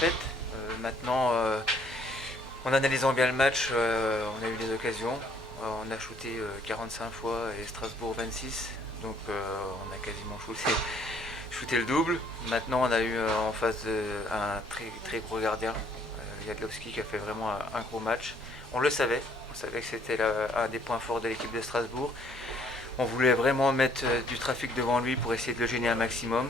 faite. Maintenant, en analysant bien le match, on a eu des occasions. On a shooté 45 fois et Strasbourg 26. Donc on a quasiment shooté le double. Maintenant, on a eu en face un très gros gardien, Jadlowski, qui a fait vraiment un gros match. On le savait. On savait que c'était un des points forts de l'équipe de Strasbourg. On voulait vraiment mettre du trafic devant lui pour essayer de le gêner un maximum.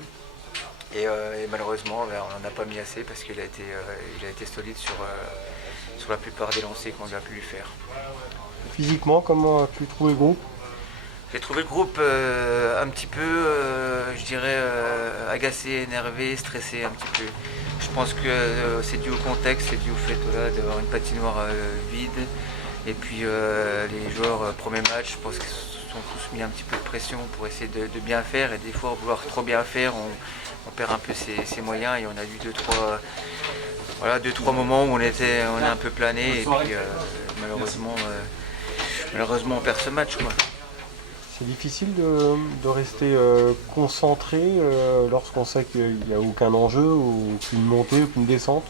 Et malheureusement, on n'en a pas mis assez parce qu'il a été solide sur la plupart des lancers qu'on a pu lui faire. Physiquement, comment as-tu trouvé le groupe? J'ai trouvé le groupe un petit peu, je dirais, agacé, énervé, stressé un petit peu. Je pense que c'est dû au contexte, c'est dû au fait d'avoir une patinoire vide. Et puis les joueurs, premier match, je pense qu'ils se sont tous mis un petit peu de pression pour essayer de bien faire. Et des fois, vouloir trop bien faire, on perd un peu ses moyens. Et on a eu deux, trois moments où on a un peu plané. Et puis malheureusement, on perd ce match, quoi. C'est difficile de rester concentré lorsqu'on sait qu'il n'y a aucun enjeu, ou aucune montée, aucune descente.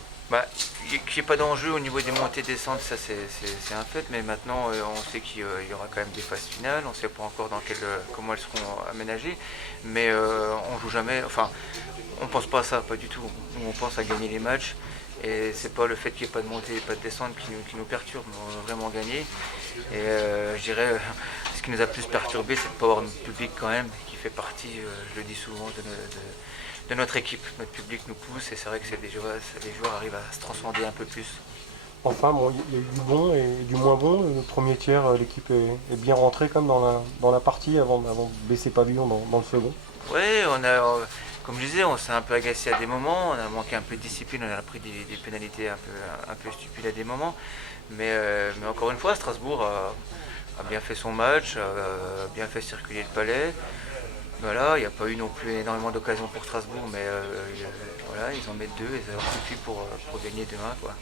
Qu'il n'y ait pas d'enjeu au niveau des montées et descentes, ça c'est un fait, mais maintenant on sait qu'il y aura quand même des phases finales, on ne sait pas encore comment elles seront aménagées, mais on joue jamais, enfin on pense pas à ça, pas du tout. Nous on pense à gagner les matchs, et c'est pas le fait qu'il n'y ait pas de montée et pas de descente qui nous perturbe, on veut vraiment gagner. Et je dirais, ce qui nous a plus perturbé, c'est de ne pas avoir notre public quand même, qui fait partie, je le dis souvent, de notre équipe. Notre public nous pousse, et c'est vrai que les joueurs arrivent à se transcender un peu plus. Enfin, bon, il y a eu du bon et du moins bon. Le premier tiers, l'équipe est bien rentrée comme dans la partie avant de baisser pavillon dans le second. Oui, comme je disais, on s'est un peu agacé à des moments, on a manqué un peu de discipline, on a pris des pénalités un peu stupides à des moments. Mais encore une fois, Strasbourg a bien fait son match, a bien fait circuler le palais. Voilà, il n'y a pas eu non plus énormément d'occasions pour Strasbourg, mais voilà, ils en mettent deux et ça leur suffit pour gagner 2-1, quoi.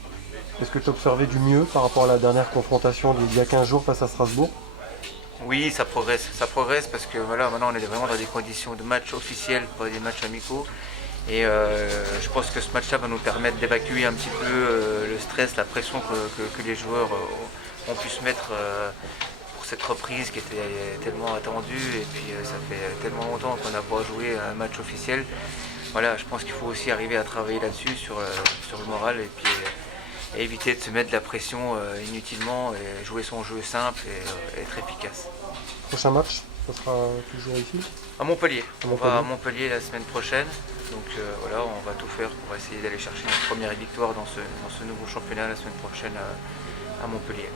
Est-ce que tu as observé du mieux par rapport à la dernière confrontation d'il y a 15 jours face à Strasbourg? Oui, ça progresse parce que voilà, maintenant on est vraiment dans des conditions de match officiels, pas des matchs amicaux. Et je pense que ce match-là va nous permettre d'évacuer un petit peu le stress, la pression que les joueurs ont pu se mettre pour cette reprise qui était tellement attendue. Et puis ça fait tellement longtemps qu'on n'a pas joué un match officiel. Voilà, je pense qu'il faut aussi arriver à travailler là-dessus, sur le moral, et puis éviter de se mettre de la pression inutilement, et jouer son jeu simple et être efficace. Prochain match, ça sera toujours ici? À Montpellier. On va à Montpellier la semaine prochaine. Donc voilà, on va tout faire pour essayer d'aller chercher notre première victoire dans ce nouveau championnat la semaine prochaine à Montpellier.